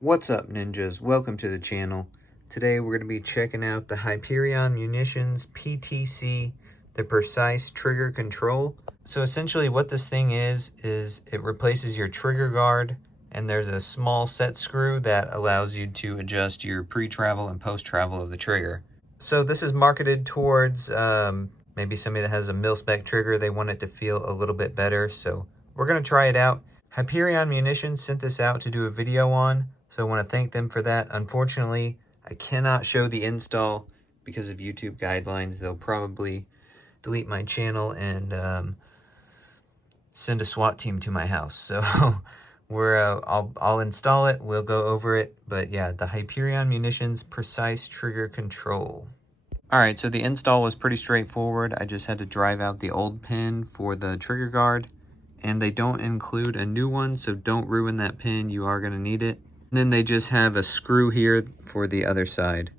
What's up, ninjas? Welcome to the channel. Today we're going to be checking out the Hyperion Munitions PTC, the precise trigger control. So essentially what this thing is it replaces your trigger guard, and there's a small set screw that allows you to adjust your pre-travel and post-travel of the trigger. So this is marketed towards maybe somebody that has a Mil-Spec trigger. They want it to feel a little bit better, so we're going to try it out. Hyperion Munitions sent this out to do a video on, so I want to thank them for that. Unfortunately, I cannot show the install because of YouTube guidelines. They'll probably delete my channel and send a SWAT team to my house. So I'll install it. We'll go over it. But yeah, the Hyperion Munitions precise trigger control. All right, so the install was pretty straightforward. I just had to drive out the old pin for the trigger guard, and they don't include a new one, so don't ruin that pin. You are going to need it. And then they just have a screw here for the other side.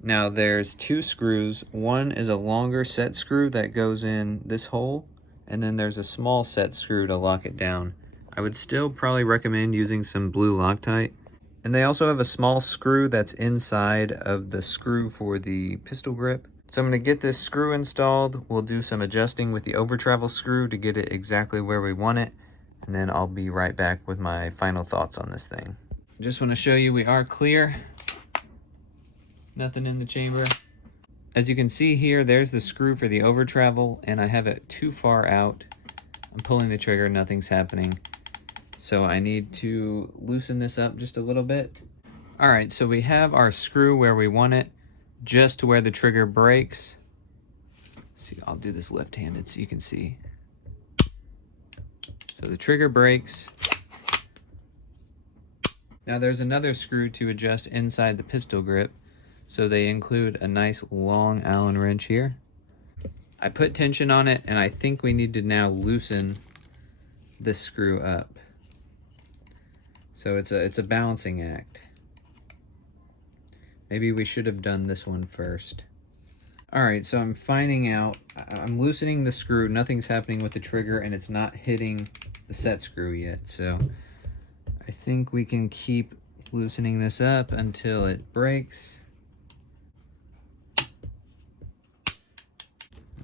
Now there's two screws. One is a longer set screw that goes in this hole, and then there's a small set screw to lock it down. I would still probably recommend using some blue Loctite. And they also have a small screw that's inside of the screw for the pistol grip. So I'm going to get this screw installed. We'll do some adjusting with the over travel screw to get it exactly where we want it. And then I'll be right back with my final thoughts on this thing. Just want to show you we are clear. Nothing in the chamber. As you can see here, there's the screw for the over travel, and I have it too far out. I'm pulling the trigger, nothing's happening. So I need to loosen this up just a little bit. All right, so we have our screw where we want it, just to where the trigger breaks. See, I'll do this left-handed so you can see. So the trigger breaks. Now there's another screw to adjust inside the pistol grip. So they include a nice long Allen wrench here. I put tension on it, and I think we need to now loosen this screw up. So it's a balancing act. Maybe we should have done this one first. All right, so I'm finding out, I'm loosening the screw, nothing's happening with the trigger, and it's not hitting the set screw yet. So I think we can keep loosening this up until it breaks.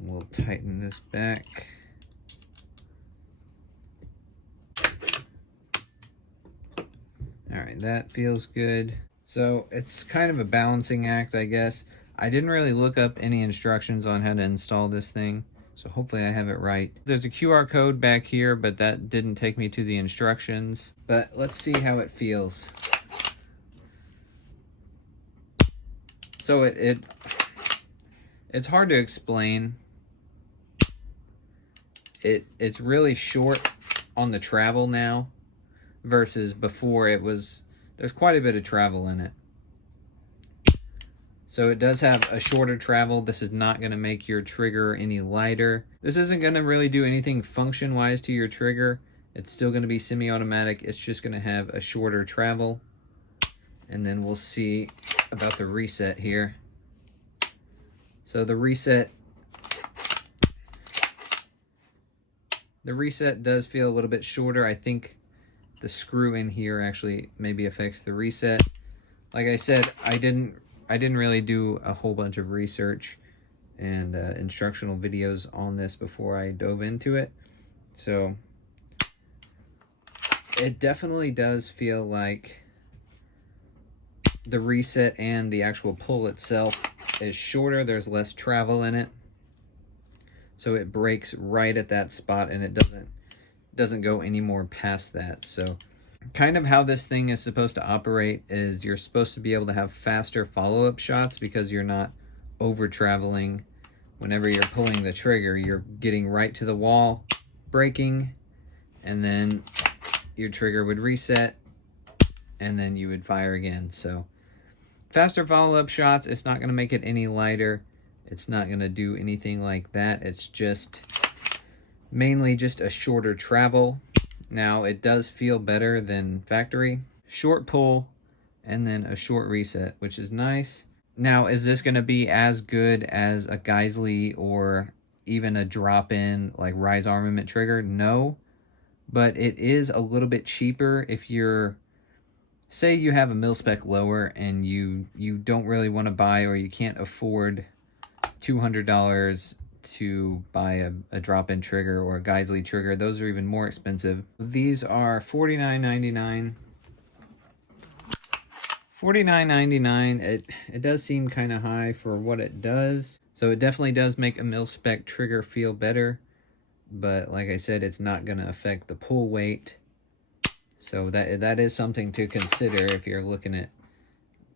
We'll tighten this back. All right, that feels good. So it's kind of a balancing act, I guess. I didn't really look up any instructions on how to install this thing, so hopefully I have it right. There's a QR code back here, but that didn't take me to the instructions. But let's see how it feels. So it's hard to explain. It's really short on the travel now versus before. There's quite a bit of travel in it. So it does have a shorter travel. This is not going to make your trigger any lighter. This isn't going to really do anything function-wise to your trigger. It's still going to be semi-automatic. It's just going to have a shorter travel. And then we'll see about the reset here. So the reset does feel a little bit shorter. I think the screw in here actually maybe affects the reset. Like I said, I didn't really do a whole bunch of research and instructional videos on this before I dove into it. So it definitely does feel like the reset and the actual pull itself is shorter. There's less travel in it. So it breaks right at that spot, and it doesn't go any more past that. So kind of how this thing is supposed to operate is you're supposed to be able to have faster follow-up shots because you're not over traveling. Whenever you're pulling the trigger, you're getting right to the wall, braking, and then your trigger would reset, and then you would fire again. So faster follow-up shots, it's not going to make it any lighter. It's not going to do anything like that. It's just mainly just a shorter travel. Now it does feel better than factory. Short pull and then a short reset, which is nice. Now, is this going to be as good as a Geisley or even a drop-in like Rise Armament trigger? No, but it is a little bit cheaper if you're say you have a mil-spec lower and you don't really want to buy, or you can't afford $200 to buy a drop-in trigger or a Geisley trigger. Those are even more expensive. These are $49.99. $49.99. It does seem kind of high for what it does. So it definitely does make a mil-spec trigger feel better. But like I said, it's not going to affect the pull weight. So that is something to consider if you're looking at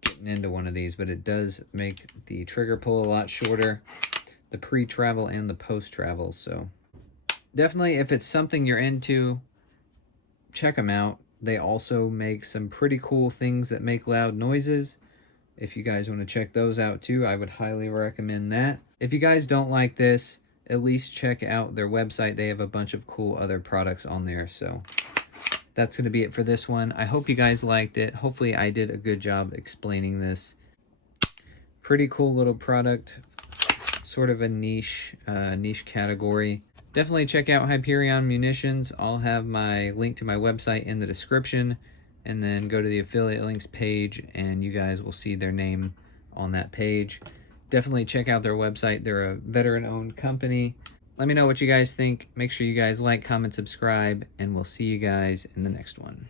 getting into one of these. But it does make the trigger pull a lot shorter, the pre-travel and the post-travel. So definitely, if it's something you're into, check them out. They also make some pretty cool things that make loud noises. If you guys want to check those out too, I would highly recommend that. If you guys don't like this, at least check out their website. They have a bunch of cool other products on there. So that's going to be it for this one. I hope you guys liked it. Hopefully I did a good job explaining this. Pretty cool little product. Sort of a niche category. Definitely check out Hyperion Munitions. I'll have my link to my website in the description, and then go to the affiliate links page and you guys will see their name on that page. Definitely check out their website. They're a veteran-owned company. Let me know what you guys think. Make sure you guys like, comment, subscribe, and we'll see you guys in the next one.